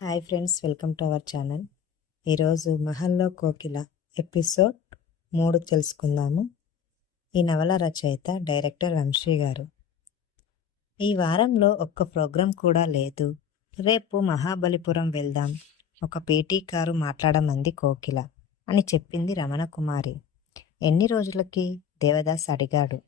Hi friends, welcome to our channel. ఈరోజు మహల్లో కోకిల episode 3 తెలుసుకుందాము. ఈ నవల రచయిత డైరెక్టర్ వంశీ గారు. ఈ వారంలో ఒక్క ప్రోగ్రాం కూడా లేదు. రేపు మహాబలిపురం వెళ్దాం. ఒక పీటీ కారు మాట్లాడమంది కోకిల అని చెప్పింది రమణ కుమారి. ఎన్ని రోజులకి? దేవదాస్ అడిగాడు.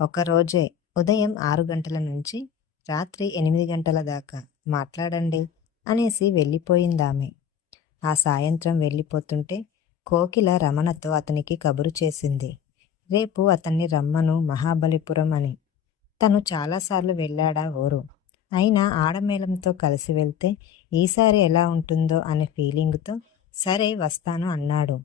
ఒకరోజే, ఉదయం 6 గంటల నుంచి రాత్రి 8 గంటల దాకా మాట్లాడండి అనేసి వెళ్ళిపోయిందామె. ఆ సాయంత్రం వెళ్ళిపోతుంటే కోకిల రమణతో అతనికి కబురు చేసింది. రేపు అతన్ని రమ్మను మహాబలిపురం అని. తను చాలాసార్లు వెళ్ళాడా ఊరు. అయినా ఆడమేళంతో కలిసి వెళ్తే ఈసారి ఎలా ఉంటుందో అనే ఫీలింగ్తో సరే వస్తాను అన్నాడు.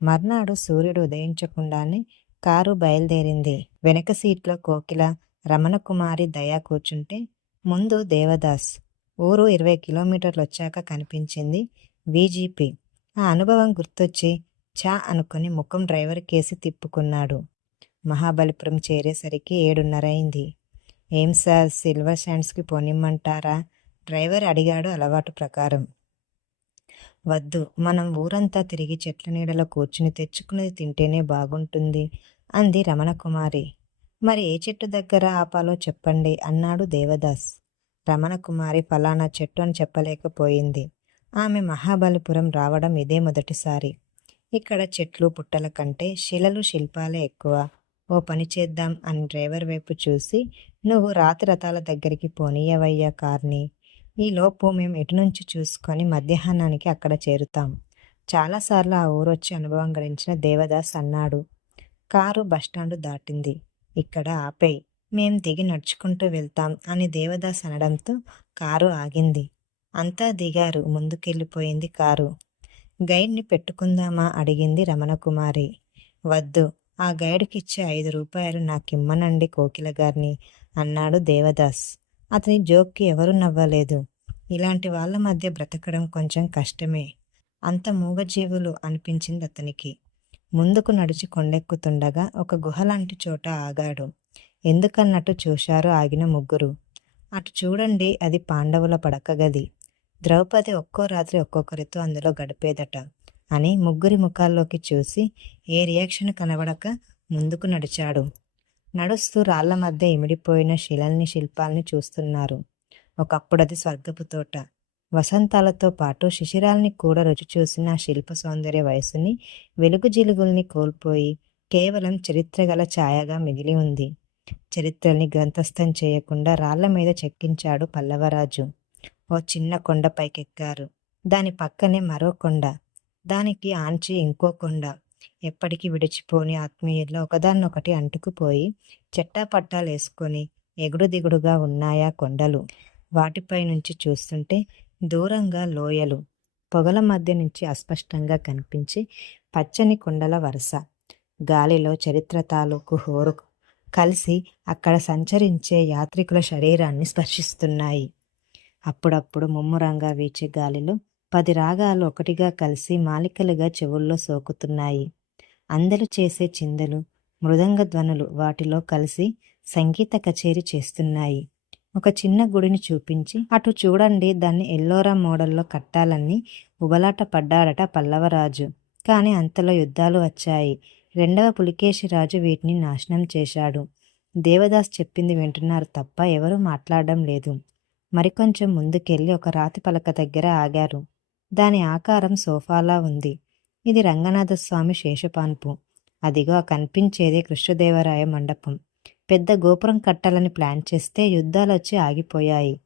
మర్నాడు సూర్యుడు ఉదయించకుండానే కారు బయలుదేరింది. వెనక సీట్లో కోకిల, రమణకుమారి, దయ కూర్చుంటే ముందు దేవదాస్. ఊరు 20 కిలోమీటర్లు వచ్చాక కనిపించింది వీజీపీ. ఆ అనుభవం గుర్తొచ్చి చా అనుకుని ముఖం డ్రైవర్ కేసి తిప్పుకున్నాడు. మహాబలిపురం చేరేసరికి 7:30 అయింది. ఏం సార్, సిల్వర్ శాండ్స్కి పోనిమ్మంటారా? డ్రైవర్ అడిగాడు అలవాటు ప్రకారం. వద్దు, మనం ఊరంతా తిరిగి చెట్ల నీడలో కూర్చుని తెచ్చుకున్నది తింటేనే బాగుంటుంది అంది రమణకుమారి. మరి ఏ చెట్టు దగ్గర ఆపాలో చెప్పండి అన్నాడు దేవదాస్. రమణకుమారి ఫలానా చెట్టు అని చెప్పలేకపోయింది. ఆమె మహాబలిపురం రావడం ఇదే మొదటిసారి. ఇక్కడ చెట్లు పుట్టల కంటే శిలలు శిల్పాలే ఎక్కువ. ఓ పని చేద్దాం అని డ్రైవర్ వైపు చూసి, నువ్వు రాతి రథాల దగ్గరికి పోనీయవయ్యా కార్ని. ఈలోపు మేము ఎటు నుంచి చూసుకొని మధ్యాహ్నానికి అక్కడ చేరుతాం. చాలాసార్లు ఆ ఊరొచ్చి అనుభవం గడించిన దేవదాస్ అన్నాడు. కారు బస్టాండు దాటింది. ఇక్కడ ఆపేయ్, మేం దిగి నడుచుకుంటూ వెళ్తాం అని దేవదాస్ అనడంతో కారు ఆగింది. అంతా దిగారు. ముందుకెళ్ళిపోయింది కారు. గైడ్ని పెట్టుకుందామా అడిగింది రమణకుమారి. వద్దు, ఆ గైడ్కిచ్చే 5 రూపాయలు నాకిమ్మనండి కోకిల గారిని అన్నాడు దేవదాస్. అతని జోక్కి ఎవరూ నవ్వలేదు. ఇలాంటి వాళ్ళ మధ్య బ్రతకడం కొంచెం కష్టమే. అంత మూగజీవులు అనిపించింది అతనికి. ముందుకు నడిచి కొండెక్కుతుండగా ఒక గుహలాంటి చోట ఆగాడు. ఎందుకన్నట్టు చూశారు ఆగిన ముగ్గురు. అటు చూడండి, అది పాండవుల పడక గది. ద్రౌపది ఒక్కో రాత్రి ఒక్కొక్కరితో అందులో గడిపేదట అని ముగ్గురి ముఖాల్లోకి చూసి ఏ రియాక్షన్ కనబడక ముందుకు నడిచాడు. నడుస్తూ రాళ్ల మధ్య ఇమిడిపోయిన శిలల్ని శిల్పాల్ని చూస్తున్నారు. ఒకప్పుడది స్వర్గపు తోట. వసంతాలతో పాటు శిశిరాల్ని కూడా రుచి చూసిన శిల్ప సౌందర్య వయసుని, వెలుగు జిలుగుల్ని కోల్పోయి కేవలం చరిత్రగల ఛాయగా మిగిలి ఉంది. చరిత్రని గ్రంథస్థం చేయకుండా రాళ్ల మీద చెక్కించాడు పల్లవరాజు. ఓ చిన్న కొండ పైకెక్కారు. దాని పక్కనే మరో కొండ, దానికి ఆంచి ఇంకో కొండ. ఎప్పటికీ విడిచిపోని ఆత్మీయుల్లో ఒకదాన్నొకటి అంటుకుపోయి చెట్టాపట్టాలేసుకొని ఎగుడు దిగుడుగా ఉన్నాయా కొండలు. వాటిపై నుంచి చూస్తుంటే దూరంగా లోయలు, పొగల మధ్య నుంచి అస్పష్టంగా కనిపించి పచ్చని కొండల వరుస. గాలిలో చరిత్ర తాలూకు హోరు కలిసి అక్కడ సంచరించే యాత్రికుల శరీరాన్ని స్పర్శిస్తున్నాయి. అప్పుడప్పుడు ముమ్మురంగా వీచే గాలిలో 10 రాగాలు ఒకటిగా కలిసి మాలికలుగా చెవుల్లో సోకుతున్నాయి. అందరూ చేసే చిందలు, మృదంగ ధ్వనులు వాటిలో కలిసి సంగీత కచేరీ చేస్తున్నాయి. ఒక చిన్న గుడిని చూపించి, అటు చూడండి, దాన్ని ఎల్లోరా మోడల్లో కట్టాలని ఉబలాట పడ్డాడట పల్లవరాజు. కానీ అంతలో యుద్ధాలు వచ్చాయి. 2వ పులికేశిరాజు వీటిని నాశనం చేశాడు. దేవదాస్ చెప్పింది వింటున్నారు తప్ప ఎవరూ మాట్లాడడం లేదు. మరికొంచెం ముందుకెళ్ళి ఒక రాతి పలక దగ్గర ఆగారు. దాని ఆకారం సోఫాలా ఉంది. ఇది రంగనాథస్వామి శేషపాన్పు. అదిగో కనిపించేదే కృష్ణదేవరాయ మండపం. పెద్ద గోపురం కట్టాలని ప్లాన్ చేస్తే యుద్ధాలొచ్చి ఆగిపోయాయి.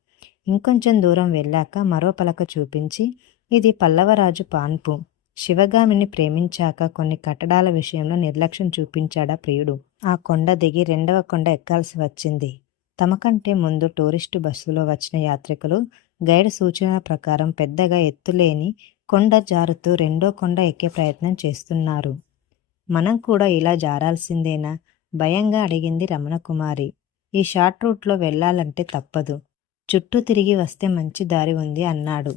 ఇంకొంచెం దూరం వెళ్ళాక మరో పలక చూపించి, ఇది పల్లవరాజు పాన్పు. శివగామిని ప్రేమించాక కొన్ని కట్టడాల విషయంలో నిర్లక్ష్యం చూపించాడా ప్రియుడు. ఆ కొండ దిగి 2వ కొండ ఎక్కాల్సి వచ్చింది. తమకంటే ముందు టూరిస్టు బస్సులో వచ్చిన యాత్రికులు గైడ్ సూచన ప్రకారం పెద్దగా ఎత్తులేని కొండ జారుతూ 2వ కొండ ఎక్కే ప్రయత్నం చేస్తున్నారు. మనం కూడా ఇలా జారాల్సిందేనా? భయంగా అడిగింది రమణకుమారి. ఈ షార్ట్ రూట్లో వెళ్ళాలంటే తప్పదు. చుట్టూ తిరిగి వస్తే మంచి దారి ఉంది అన్నాడు.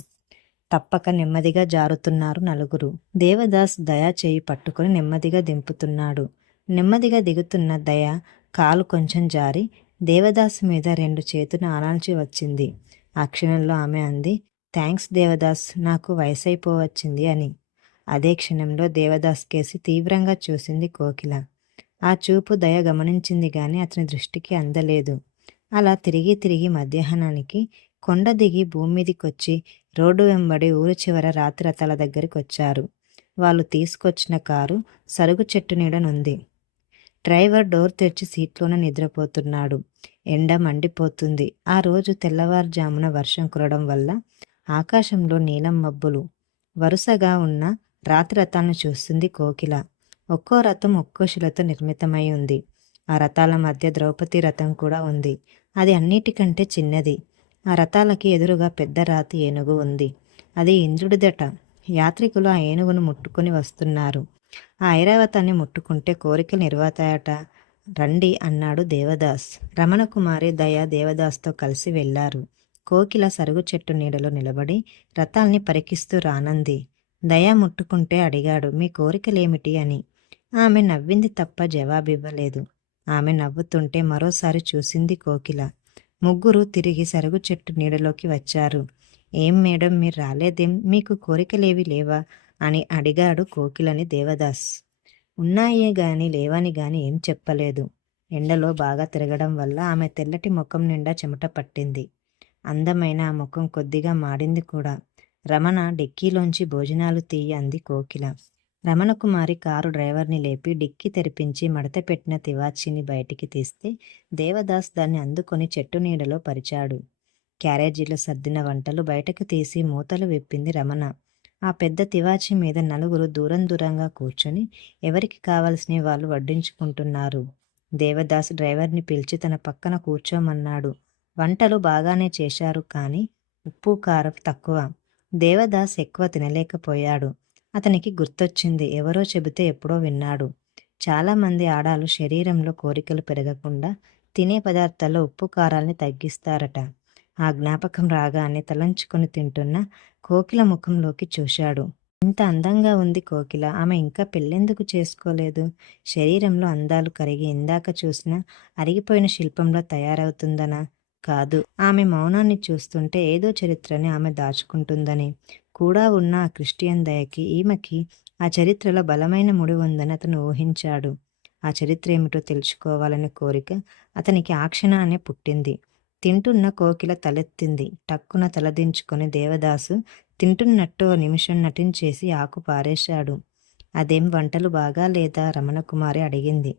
తప్పక నెమ్మదిగా జారుతున్నారు నలుగురు. దేవదాస్ దయ చేయి పట్టుకుని నెమ్మదిగా దింపుతున్నాడు. నెమ్మదిగా దిగుతున్న దయ కాలు కొంచెం జారి దేవదాసు మీద 2 చేతులు ఆనాల్చి వచ్చింది. ఆ క్షణంలో ఆమె అంది, థ్యాంక్స్ దేవదాస్, నాకు వయసైపోవచ్చింది అని. అదే క్షణంలో దేవదాస్ కేసి తీవ్రంగా చూసింది కోకిల. ఆ చూపు దయ గమనించింది గాని అతని దృష్టికి అందలేదు. అలా తిరిగి తిరిగి మధ్యాహ్నానికి కొండ దిగి భూమి మీదికొచ్చి రోడ్డు వెంబడి ఊరి చివర రాతిరథాల దగ్గరికొచ్చారు. వాళ్ళు తీసుకొచ్చిన కారు సరుగు చెట్టు నీడనుంది. డ్రైవర్ డోర్ తెరిచి సీట్లోనే నిద్రపోతున్నాడు. ఎండ మండిపోతుంది. ఆ రోజు తెల్లవారుజామున వర్షం కురవడం వల్ల ఆకాశంలో నీలం మబ్బులు. వరుసగా ఉన్న రాతి రథాలను చూస్తుంది కోకిల. ఒక్కో రథం ఒక్కో శిలతో నిర్మితమై ఉంది. ఆ రథాల మధ్య ద్రౌపది రథం కూడా ఉంది. అది అన్నిటికంటే చిన్నది. ఆ రథాలకి ఎదురుగా పెద్ద రాతి ఏనుగు ఉంది. అది ఇంద్రుడిదట. యాత్రికులు ఆ ఏనుగును ముట్టుకొని వస్తున్నారు. ఆ ఐరావతాన్ని ముట్టుకుంటే కోరికలు నెరవేరుతాయట. రండి అన్నాడు దేవదాస్. రమణకుమారి దయ దేవదాస్తో కలిసి వెళ్లారు. కోకిల సరుగు చెట్టు నీడలో నిలబడి రథాల్ని పరికిస్తూ రానంది. దయ ముట్టుకుంటే అడిగాడు, మీ కోరికలేమిటి అని. ఆమె నవ్వింది తప్ప జవాబివ్వలేదు. ఆమె నవ్వుతుంటే మరోసారి చూసింది కోకిల. ముగ్గురు తిరిగి సరుగు చెట్టు నీడలోకి వచ్చారు. ఏం మేడం, మీరు రాలేదేం? మీకు కోరికలేవి లేవా అని అడిగాడు కోకిలని దేవదాస్. ఉన్నాయే గాని లేవని గాని ఏం చెప్పలేదు. ఎండలో బాగా తిరగడం వల్ల ఆమె తెల్లటి ముఖం నిండా చెమట పట్టింది. అందమైన ఆ ముఖం కొద్దిగా మాడింది కూడా. రమణ డిక్కీలోంచి భోజనాలు తీయి అంది కోకిల. రమణకుమారి కారు డ్రైవర్ని లేపి డిక్కీ తెరిపించి మడత పెట్టిన తివాచీని బయటికి తీస్తే దేవదాస్ దాన్ని అందుకొని చెట్టు నీడలో పరిచాడు. క్యారేజీలో సర్దిన వంటలు బయటకు తీసి మూతలు విప్పింది రమణ. ఆ పెద్ద తివాచీ మీద నలుగురు దూరం దూరంగా కూర్చొని ఎవరికి కావలసినవి వాళ్ళు వడ్డించుకుంటున్నారు. దేవదాస్ డ్రైవర్ని పిలిచి తన పక్కన కూర్చోమన్నాడు. వంటలు బాగానే చేశారు, కానీ ఉప్పు కారం తక్కువ. దేవదాస్ ఎక్కువ తినలేకపోయాడు. అతనికి గుర్తొచ్చింది, ఎవరో చెబితే ఎప్పుడో విన్నాడు. చాలామంది ఆడాలు శరీరంలో కోరికలు పెరగకుండా తినే పదార్థాల్లో ఉప్పు కారాల్ని తగ్గిస్తారట. ఆ జ్ఞాపకం రాగానే తలంచుకొని తింటున్న కోకిల ముఖంలోకి చూశాడు. ఇంత అందంగా ఉంది కోకిల, ఆమె ఇంకా పెళ్ళెందుకు చేసుకోలేదు? శరీరంలో అందాలు కరిగి ఇందాక చూసిన అరిగిపోయిన శిల్పంలో తయారవుతుందనా? కాదు, ఆమె మౌనాన్ని చూస్తుంటే ఏదో చరిత్రని ఆమె దాచుకుంటుందని. కూడా ఉన్న ఆ క్రిస్టియన్ దయకి ఈమెకి ఆ చరిత్రలో బలమైన ముడి ఉందని అతను ఊహించాడు. ఆ చరిత్ర ఏమిటో తెలుసుకోవాలనే కోరిక అతనికి ఆ క్షణానే పుట్టింది. తింటున్న కోకిల తలెత్తింది. టక్కున తలదించుకొని దేవదాసు తింటున్నట్టు ఓ నిమిషం నటించేసి ఆకు పారేశాడు. అదేం వంటలు బాగా లేదా? రమణకుమారి అడిగింది.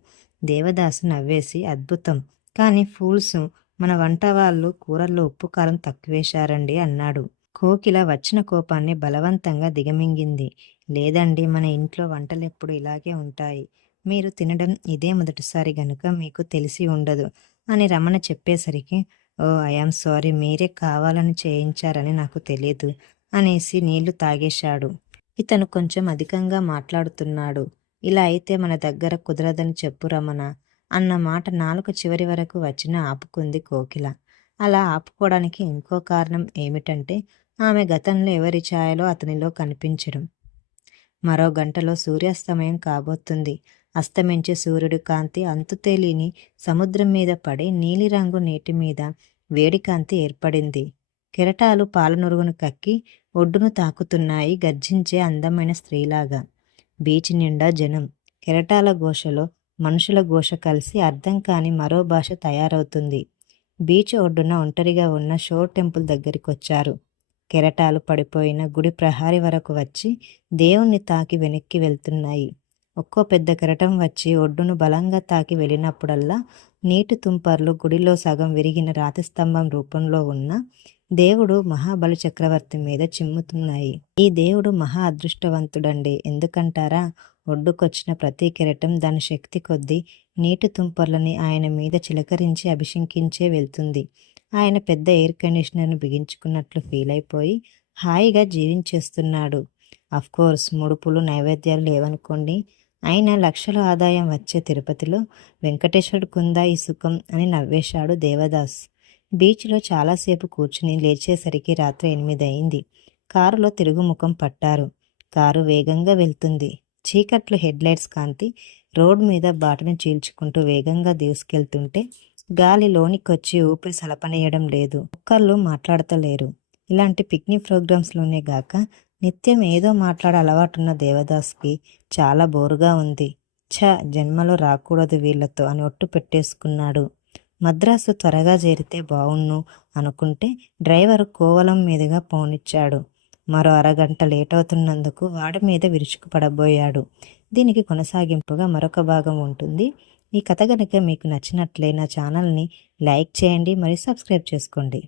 దేవదాసు నవ్వేసి, అద్భుతం, కానీ ఫూల్స్, మన వంట వాళ్ళు కూరల్లో ఉప్పు కారం తక్కువేశారండి అన్నాడు. కోకిల వచ్చిన కోపాన్ని బలవంతంగా దిగమింగింది. లేదండి, మన ఇంట్లో వంటలెప్పుడు ఇలాగే ఉంటాయి. మీరు తినడం ఇదే మొదటిసారి గనుక మీకు తెలిసి ఉండదు అని రమణ చెప్పేసరికి, ఓ ఐఆమ్ సారీ, మీరే కావాలని చేయించారని నాకు తెలీదు అనేసి నీళ్లు తాగేశాడు. ఇతను కొంచెం అధికంగా మాట్లాడుతున్నాడు. ఇలా అయితే మన దగ్గర కుదరదని చెప్పు రమణ అన్న మాట నాలుక చివరి వరకు వచ్చినా ఆపుకుంది కోకిల. అలా ఆపుకోవడానికి ఇంకో కారణం ఏమిటంటే ఆమె గతంలో ఎవరి ఛాయలో అతనిలో కనిపించడం. మరో గంటలో సూర్యాస్తమయం కాబోతుంది. అస్తమించే సూర్యుడి కాంతి అంతుతేలిని సముద్రం మీద పడి నీలిరంగు నీటి మీద వేడి కాంతి ఏర్పడింది. కెరటాలు పాలనురుగును కక్కి ఒడ్డును తాకుతున్నాయి గర్జించే అందమైన స్త్రీలాగా. బీచ్ నిండా జనం. కెరటాల ఘోషలో మనుషుల ఘోష కలిసి అర్థం కాని మరో భాష తయారవుతుంది. బీచ్ ఒడ్డున ఒంటరిగా ఉన్న షోర్ టెంపుల్ దగ్గరికొచ్చారు. కెరటాలు పడిపోయిన గుడి ప్రహారీ వరకు వచ్చి దేవుణ్ణి తాకి వెనక్కి వెళ్తున్నాయి. ఒక్కో పెద్ద కెరటం వచ్చి ఒడ్డును బలంగా తాకి వెళ్ళినప్పుడల్లా నీటి తుంపర్లు గుడిలో సగం విరిగిన రాతి స్తంభం రూపంలో ఉన్న దేవుడు మహాబలి చక్రవర్తి మీద చిమ్ముతున్నాయి. ఈ దేవుడు మహా అదృష్టవంతుడండి. ఎందుకంటారా? ఒడ్డుకొచ్చిన ప్రతి కెరటం దాని శక్తి కొద్దీ నీటి తుంపర్లని ఆయన మీద చిలకరించి అభిషేకించే వెళ్తుంది. ఆయన పెద్ద ఎయిర్ కండిషనర్ను బిగించుకున్నట్లు ఫీల్ అయిపోయి హాయిగా జీవించేస్తున్నాడు. అఫ్కోర్స్ ముడుపులు నైవేద్యాలు లేవనుకోండి. అయినా లక్షల ఆదాయం వచ్చే తిరుపతిలో వెంకటేశ్వరుడికుందా ఈ సుఖం అని నవ్వేశాడు దేవదాస్. బీచ్లో చాలాసేపు కూర్చుని లేచేసరికి రాత్రి 8 అయింది. కారులో తిరుగుముఖం పట్టారు. కారు వేగంగా వెళ్తుంది. చీకట్లు హెడ్లైట్స్ కాంతి రోడ్ మీద బాటను చీల్చుకుంటూ వేగంగా దూసుకెళ్తుంటే గాలి లోనికొచ్చి ఊపిరి సలపనీయడం లేదు. ఒక్కళ్ళు మాట్లాడతలేరు. ఇలాంటి పిక్నిక్ ప్రోగ్రామ్స్లోనే గాక నిత్యం ఏదో మాట్లాడే అలవాటున్న దేవదాస్కి చాలా బోరుగా ఉంది. జన్మలో రాకూడదు వీళ్ళతో అని ఒట్టు పెట్టేసుకున్నాడు. మద్రాసు త్వరగా చేరితే బావుణ్ణు అనుకుంటే డ్రైవరు కోవలం మీదుగా పోనిచ్చాడు. మరో అరగంట లేటవుతున్నందుకు వాడి మీద విరుచుకుపడబోయాడు. దీనికి కొనసాగింపుగా మరొక భాగం ఉంటుంది. ఈ కథ కనుక మీకు నచ్చినట్లే నా ఛానల్ని లైక్ చేయండి మరియు సబ్స్క్రైబ్ చేసుకోండి.